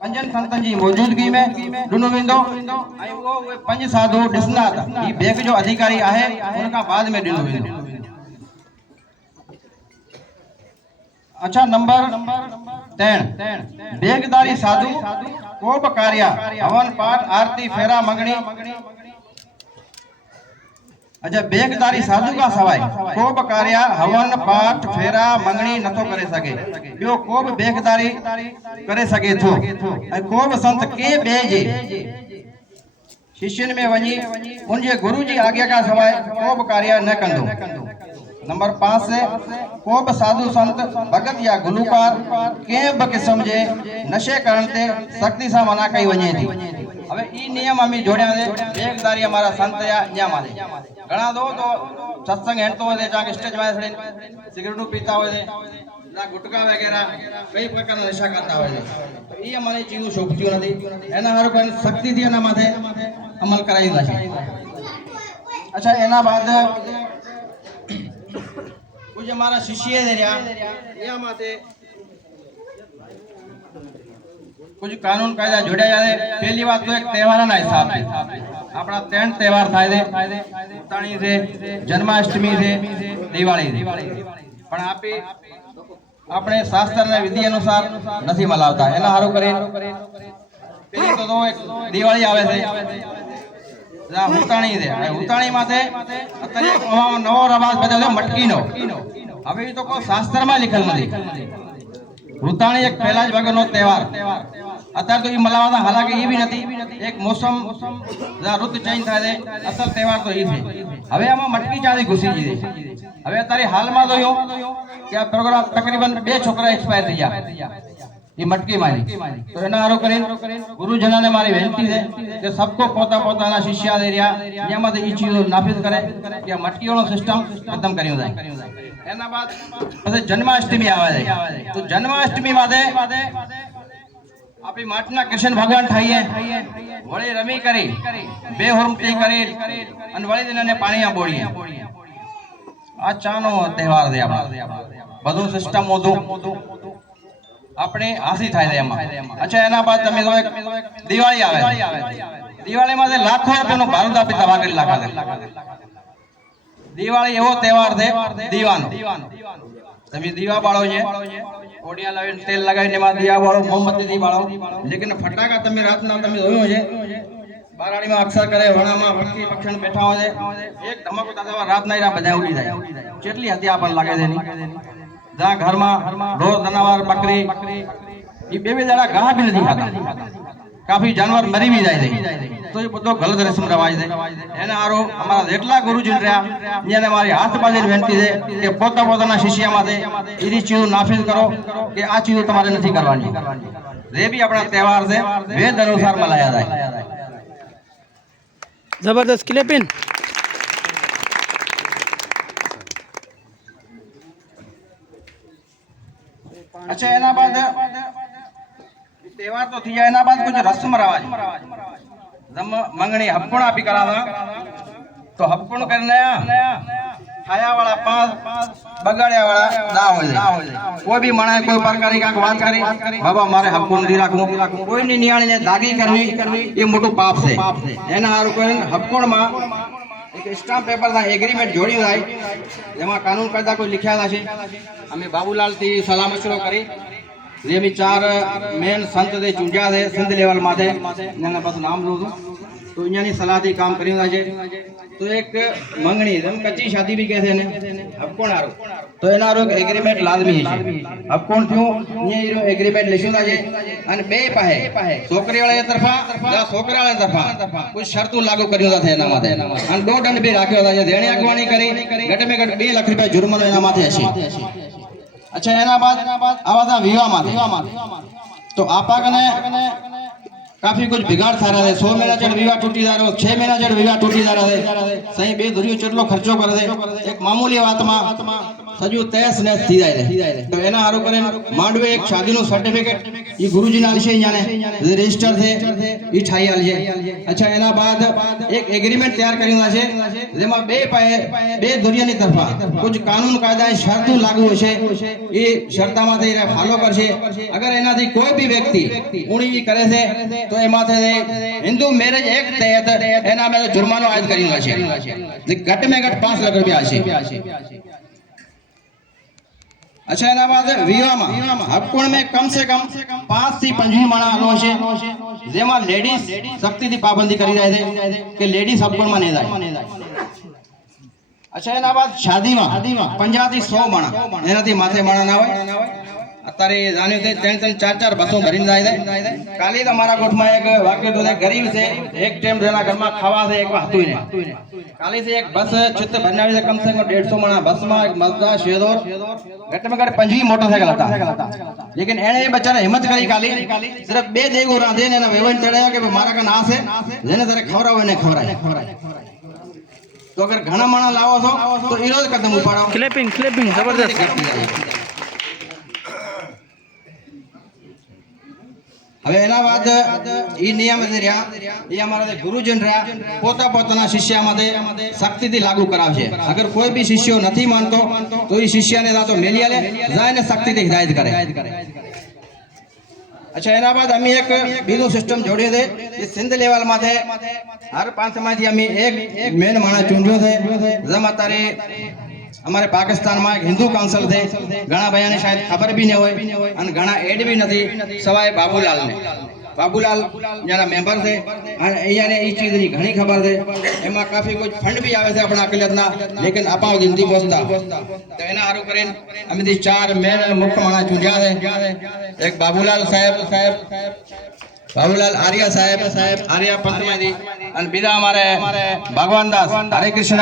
पंजन संतन जी मौजूदगी में ॾिनो वेंदो ऐं उहो उहे 5 साधु ॾिसंदा था। ही बेग जो अधिकारी आहे, उनखां बाद में ॾिनो वेंदो। अच्छा, नंबर 3 बेगदारी साधु को बि कार्य हवन पाठ आरती फेरा मंगणी। अच्छा, बेगदारी साधु का सवाइ को बि कार्य हवन पाठ फेरा मंगणी नथो करे सघे। ॿियो को बि बेगदारी करे सघे थो ऐं को बि संत के ॿिए जे शिष्यन में वञी उनजे गुरु जी आज्ञा का सवाइ को बि कार्य न कंदो। नंबर 5 से को बि साधु संत भगत या गुलूकार कंहिं बि क़िस्म जे नशे करण ते सख्ती सां मना कई वञे थी। હવે ઈ નિયમ અમે જોડ્યા છે બેગદારી અમારા સંત या ન્યા માલે ઘણા દો તો સત્સંગ હેણતો હોય છે કે સ્ટેજ માં સિગરેટ પીતા હોય છે ના ગુટકા વગેરે કઈ પ્રકારના નશા કરતા હોય છે તો ઈ અમારી ચીજો શોભતી નથી એના હારું કોઈ શક્તિ થી એના માથે અમલ કરાવી દે છે। अच्छा, એના બાદ कुछ हमारा शिष्य है या माथे कुछ कानून कायदा जोड़ा जाए। पहली बात तो एक त्यौहार ना हिसाब से अपना 3 त्यौहार थाय दे, उताणी से, जन्माष्टमी से, दिवाળી से, पण आपे अपने शास्त्र ने विधि अनुसार नहीं मनावता। एना हारू करे पहली तो एक दिवाળી आवे छे उताणी से, उताणी माथे अत्यारे नवो रवाज बदल्यो मटकीनो। हवे तो कोई शास्त्र में लिखल नहीं। उताणी एक पहला ज वगरनो त्यौहार अत्यारे तो ये मनावता, हालांकि ये भी नहीं। एक मौसम ऋतु चेंज थाय छे, असल त्यौहार तो ये छे। हवे आमां मटकी चाली घुसी गई छे। हवे अत्यारे हालमां जोयो कि आ प्रोग्राम तकरीबन 2 छोकरा एक्सपायर थई गया ये मटकी मारी। तो एना हारो करे गुरुजना ने मारी विनती है कि सबको पोता पोताना शिष्य दे रिया नियम ई चीज नाफिज करे कि मटकीओनो सिस्टम खत्म कर्यो जाय। एना बाद પછી જન્માષ્ટમી આવે છે। તો જન્માષ્ટમી માથે આપણી માટના કૃષ્ણ ભગવાન થઈએ વળી રમી કરી બેહોરમતી કરી અને વળી દિનને પાણીમાં બોળીએ। આ ચાનો તહેવાર છે આપણો બધું સિસ્ટમ મોધું अपने हासी थाय दे एमा। अच्छा, एना बाद तमे जो दिवाળી आवे, दिवाળી में लाखों रुपयानो भारत आपी तबाह करी नाखे छे। दिवाળી एवो तहेवार छे दीવાનો। तमे दीवा बाळो छे, ओडिया लावीने तेल लगावीने एमां दीवा बाळो, मोमबत्ती दी बाळो, लेकिन फटाका तमे रातना तमे जोयो छे बाराड़ी में अक्सर करे वणामां पक्षी पक्षण बैठा होय छे, एक धमाको दादा रातना ईरा बधा उड़ी जाय। કેટલી હત્યા પણ લાગે છે ની जहाँ घर में ढोर जनावर बकरी ये बे दाड़ा घास भी नहीं खाता, काफी जानवर मरी भी जाए। तो ये बधो गलत रस्म रवाज है। एना हारो हमारा जेटला गुरुजी रह्या ने मारी हाथ बांधीने विनती है कि पोता पोताना शिष्य माथे ई चीज नाफिज करो कि आ चीज तमारे नहीं करवानी। जे भी अपना त्यौहार है वेद अनुसार मनाया जाए। जबरदस्त क्लिपिंग। अच्छा, एना बाद त्यौहार तो थी जाए। एना बाद कुछ रस्म रवाज जम मंगणी हपण आपी करावा। तो हपण करने खाया वाला 5 बगाड़िया वाला ना हो जाए। कोई भी मना कोई प्रकार की बात करी बाबा मारे हपण दी राखू, कोई नी नियाणी ने दागी करवी ये मोटो पाप छे। एना हारू कोई हपण में एक स्टाम्प पेपर था एग्रीमेंट जोड़ी जाए जेमा कानून कायदा कोई लिख्या था छे। अमे बाबूलाल थी सलाह मशवरो करी जे भी 4 मेन संत दे चूंजा दे सिंध लेवल माथे एना बस नाम लो तो इन्यानी सलाह थी काम करियो छे। तो एक मंगणी जम कच्ची शादी भी कहते ने हपकोण हारो तो एना हारो एग्रीमेंट लाजमी छे। हपकोण थयो ने ईरो एग्रीमेंट लेशो छे अने बे पाहे छोकरी वाळा तरफा या छोकरा वाळा तरफा कुछ शर्तों लागू कर्यो छे एना माथे अने 2 दंड भी राख्यो छे। देणी अगवाणी करी घट में घट 2 लाख रुपया जुर्मानो एना माथे हशे। अच्छा, एना बाद आवा था विवाह माथे। तो आपा कने काफी कुछ बिगाड़ था रहे। 100 महीना जड़ विवाह टूटी जा रहे, 6 महीना जड़ विवाह टूटी जा रहे। सही 2 धुरियो चेटलो खर्चो करे। एक मामूली बात में सजो तहस नहस थी जाए तो एना हारो करे मांडवे एक शादी नो सर्टिफिकेट ये गुरुजी नाल छे याने रजिस्टर थे ई ठाई आल छे अच्छा एना बाद एक एग्रीमेंट तैयार करियो छे जेमा बे दुनियानी तरफा कुछ कानून कायदा शर्तों लागू होशे ई शर्ता माथे फॉलो करशे अगर एना थी कोई भी व्यक्ति उणी करे छे तो ए माथे हिंदू मैरिज एक्ट तहत एना में जुर्मानो आयद करियो छे घट में घट 5 लाख रुपया छे अच्छा एना बाद विवाह हपकोण में कम से कम 5 થી 25 माणा आलो छे जेमा लेडीज सख्ती थी पाबंदी करी जाय छे के लेडीज हपकोण में नहीं जाय अच्छा एना बाद शादी में 50 થી 100 माणा एना थी माथे माणा ना होय अतारे जाने थे 3-4 बसों भरीने जाय छे काली तो मारा कोट में एक वाक्य तो गरीब से एक टाइम जेना घर में खावा से एक हतुय ने काली से एक बस चित्त बनावी से कम से कम 150 माणा बस में एक मजदा शेदोर घट में घट 25 मोटरसाइकिल था लेकिन एने बेचारा हिम्मत करी काली सिर्फ बे देगो रांधे ने वेवन चढ़ाया कि मारा का नास है जेने तारे खवरावे ने खवराय तो अगर घणा माणा लावो छो तो इरोज कदम उपाड़ो क्लैपिंग जबरदस्त હવે એના બાદ ઈ નિયમ જે રહ્યા એ અમારા જે ગુરુજન રહ્યા પોતાના શિષ્ય માટે શક્તિથી લાગુ કરાવશે અગર કોઈ બી શિષ્યો નથી માનતો તો એ શિષ્યને જા તો મેલી આલે જાયને શક્તિથી હિદાયત કરે अच्छा एना बाद अमी एक बीजो सिस्टम जोड़ियो छे ये सिंध लेवल माथे हर 5 समाजथी अमी एक मेन माणस चूंड्यो छे जेमा तारे हमारे पाकिस्तान में एक हिंदू काउंसिल थे घणा भाई ने शायद खबर भी नहीं होय अने घणा एड भी नहीं सवाय बाबूलाल ने बाबूलाल जना मेंबर थे अने अहिया ने ई चीज नी घणी खबर थे एमा काफी कुछ फंड भी आवे छे अपना अकलियतना लेकिन अपाव गिनती पहुंचता तो एना हारू करीन अमे थी 4 मेन मुख्य माणस चूंड्या छे एक बाबूलाल साहेब बाबूलाल आर्या साहेब आर्या पंथ में थी अने बीजा हमारे भगवान दास हरे कृष्ण